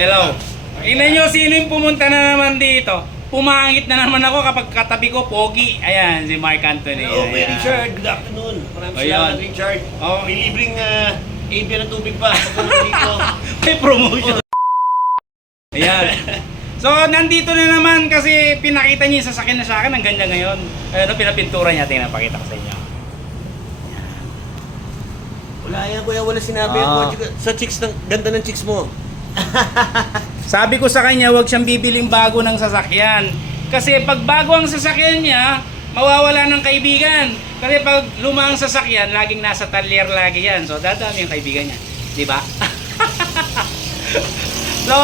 Hello. Tingnan nyo sino yung pumunta na naman dito. Pumangit na naman ako kapag katabi ko, pogi. Ayan, si Mark Anthony. Hello, Ayan. Kuya Richard. Good afternoon. Maraming Ayan. salamat, Richard. Oh. May libreng ABN ng tubig pa. Pagpunta dito. May promotion. Ayan. So, nandito na naman kasi pinakita niya yung sasakyan na sa akin. Ang ganda ngayon. Ano, pinapintura niya. Tingnan, pakita ko sa inyo. Wala yan, kuya. Wala sinabi. Ah. Sa chicks, ganda ng chicks mo. Sabi ko sa kanya, huwag siyang bibiling bago ng sasakyan. Kasi pag bago ang sasakyan niya, mawawala ng kaibigan. Kasi pag luma ang sasakyan, laging nasa talyer lagi yan. So, dadami yung kaibigan niya. Di ba? So,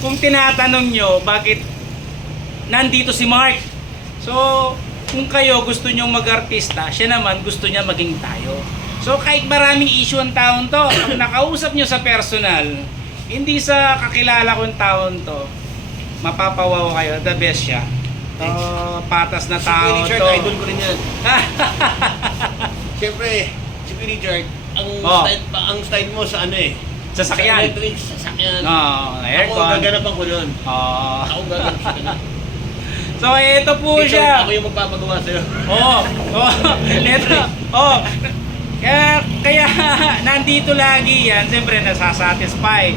kung tinatanong nyo, bakit nandito si Mark? So, kung kayo gusto nyong mag-artista, siya naman gusto niya maging tayo. So, kahit maraming issue ang taon to, pag nakausap nyo sa personal, hindi sa kakilala kong taon to, mapapawaw kayo, the best siya. Patas na Si tao Kuya Richard, to. idol ko rin yan. Siyempre, si Kuya Richard, Oh. ang style mo sa ano eh. Sasakyan. Sa electric, sasakyan. No, Ako, aircon. gaganapan ko yun. Oh. Ako gaganap sa kanya. So, ito po Richard, siya. ako yung magpapagawa sa'yo. Oh, ito. Kaya nandito lagi yan, siyempre nasasatisfy.